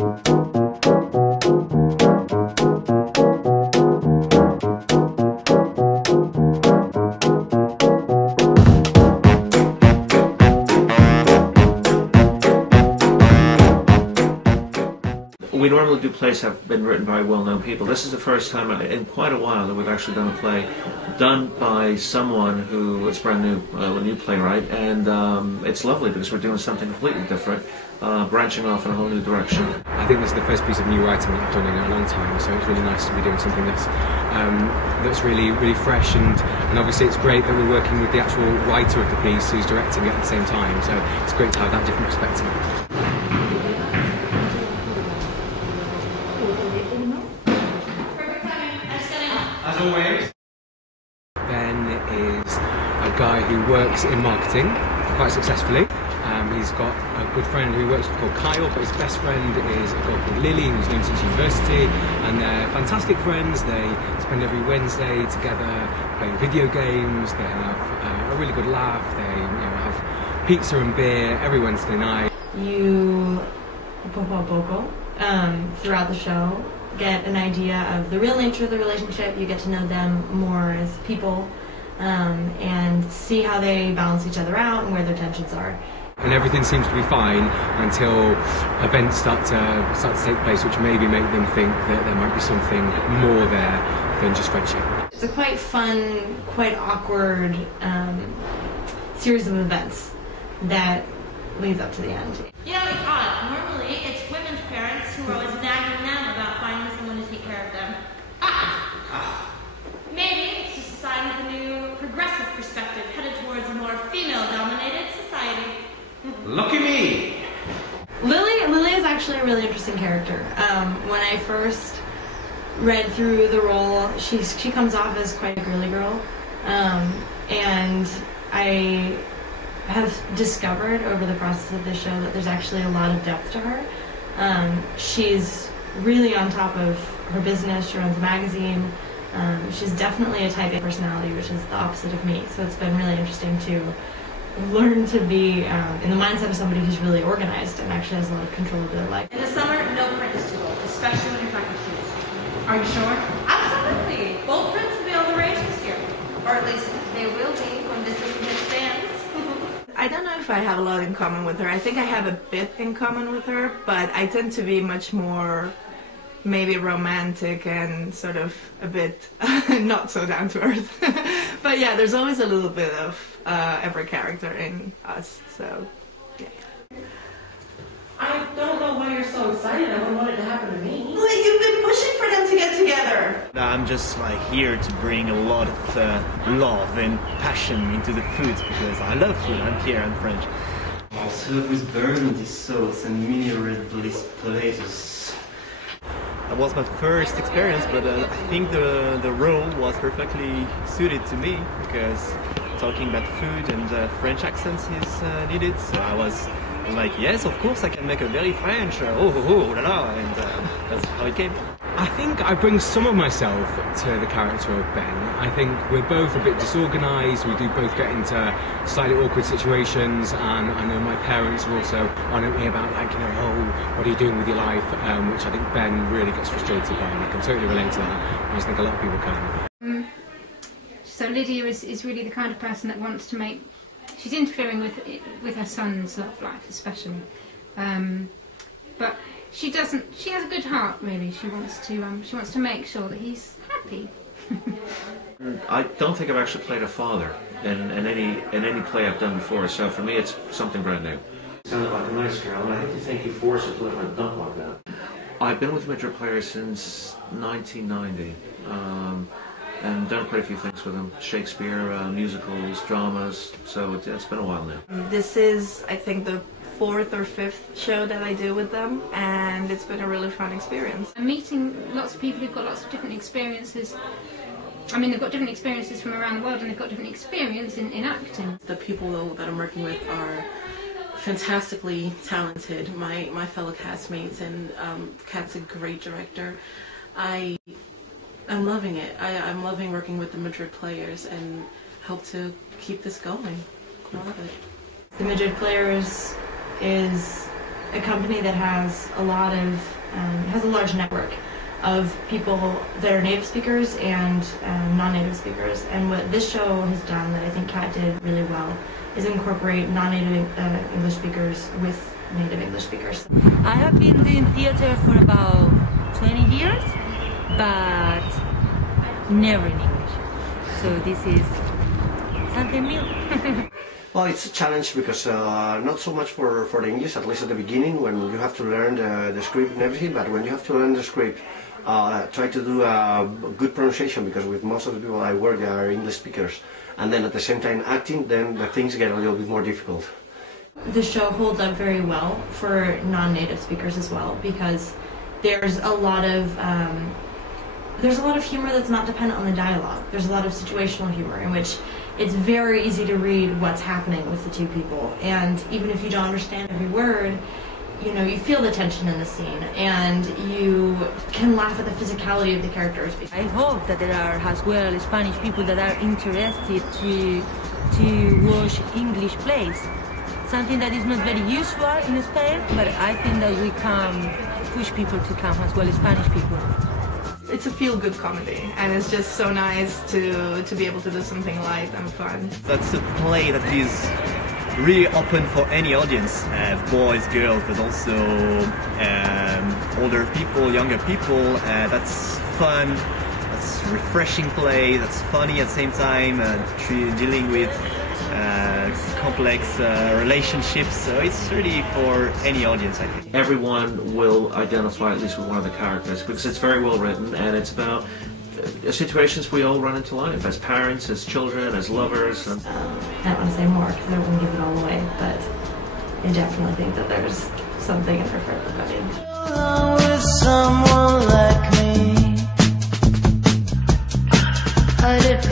We normally do plays that have been written by well-known people. This is the first time in quite a while that we've actually done a play done by someone who is brand new, a new playwright, and it's lovely because we're doing something completely different, branching off in a whole new direction. I think this is the first piece of new writing that I've done in a long time, so it's really nice to be doing something that's really fresh, and obviously it's great that we're working with the actual writer of the piece who's directing it at the same time, so it's great to have that different perspective. As always. Ben is a guy who works in marketing quite successfully. He's got a good friend who works with called Kyle, but his best friend is a girl called Lily, who's known since university, and they're fantastic friends. They spend every Wednesday together playing video games. They have a really good laugh. They have pizza and beer every Wednesday night. You poco a poco throughout the show get an idea of the real nature of the relationship. You get to know them more as people and see how they balance each other out and where their tensions are. And everything seems to be fine until events start to take place, which maybe make them think that there might be something more there than just friendship. It's a quite fun, quite awkward series of events that leads up to the end. You know, it's odd. Normally, it's women's parents who are always nagging them about finding someone to take care of them. Maybe it's just a sign of a new progressive perspective headed towards a more female-dominated society. Lucky me! Lily is actually a really interesting character. When I first read through the role, she comes off as quite a girly girl, and I have discovered over the process of this show that there's actually a lot of depth to her. She's really on top of her business. She runs a magazine. She's definitely a type A personality, which is the opposite of me. So it's been really interesting to learn to be in the mindset of somebody who's really organized and actually has a lot of control of their life. In the summer, no print is too old, especially when you're talking shoes. Are you sure? Absolutely. Bold prints will be all the rage this year. Or at least they will be when this season stands. I don't know if I have a lot in common with her. I think I have a bit in common with her, but I tend to be much more maybe romantic and sort of a bit not so down to earth. But yeah, there's always a little bit of every character in us, so yeah. I don't know why you're so excited. I wouldn't want it to happen to me. Well, you've been pushing for them to get together. I'm just here to bring a lot of love and passion into the food because I love food. I'm here, I'm French. I'll serve with burgundy sauce and mini red bliss potatoes. That was my first experience, but I think the role was perfectly suited to me because talking about food and French accents is needed. So I was like, yes, of course I can make a very French, oh la la, and that's how it came. I think I bring some of myself to the character of Ben. I think we're both a bit disorganised, we do both get into slightly awkward situations, and I know my parents are also on at me about oh, what are you doing with your life, which I think Ben really gets frustrated by, and I can totally relate to that, and I think a lot of people can. So Lydia is really the kind of person that wants to make, she's interfering with her son's love life especially, but she has a good heart really. She wants to make sure that he's happy. I don't think I've actually played a father in any play I've done before, so for me it's something brand new. Sounded like a nice girl, and I hate to think you forced her to live in a dump like that. I've been with Madrid players since 1990, and done quite a few things with them. Shakespeare, musicals, dramas, so it's been a while now. This is, I think, the 4th or 5th show that I do with them, and it's been a really fun experience. I'm meeting lots of people who've got lots of different experiences. I mean, they've got different experiences from around the world, and they've got different experience in acting. The people that I'm working with are fantastically talented, my fellow castmates, and Kat's a great director. I'm loving it. I'm loving working with the Madrid players and help to keep this going. I love it. The Madrid Players is a company that has a lot of has a large network of people that are native speakers and non-native speakers. And what this show has done that I think Kat did really well is incorporate non-native English speakers with native English speakers. I have been doing theater for about 20 years, but never in English. So this is something new. Well, it's a challenge because not so much for the English, at least at the beginning, when you have to learn the script and everything, but when you have to learn the script, try to do a good pronunciation, because with most of the people I work, they are English speakers. And then at the same time acting, then the things get a little bit more difficult. The show holds up very well for non-native speakers as well, because there's a lot of humor that's not dependent on the dialogue. There's a lot of situational humor in which it's very easy to read what's happening with the two people, and even if you don't understand every word, you know, you feel the tension in the scene, and you can laugh at the physicality of the characters. I hope that there are as well Spanish people that are interested to watch English plays. Something that is not very usual in Spain, but I think that we can push people to come as well, Spanish people. It's a feel-good comedy, and it's just so nice to be able to do something light and fun. That's a play that is really open for any audience, boys, girls, but also older people, younger people. That's fun, that's refreshing play, that's funny at the same time, dealing with complex relationships, so it's really for any audience, I think. Everyone will identify at least with one of the characters because it's very well written, and it's about situations we all run into life as parents, as children, as lovers. And I don't want to say more because I don't want to give it all away, but I definitely think that there's something in there for everybody. With someone like me, I did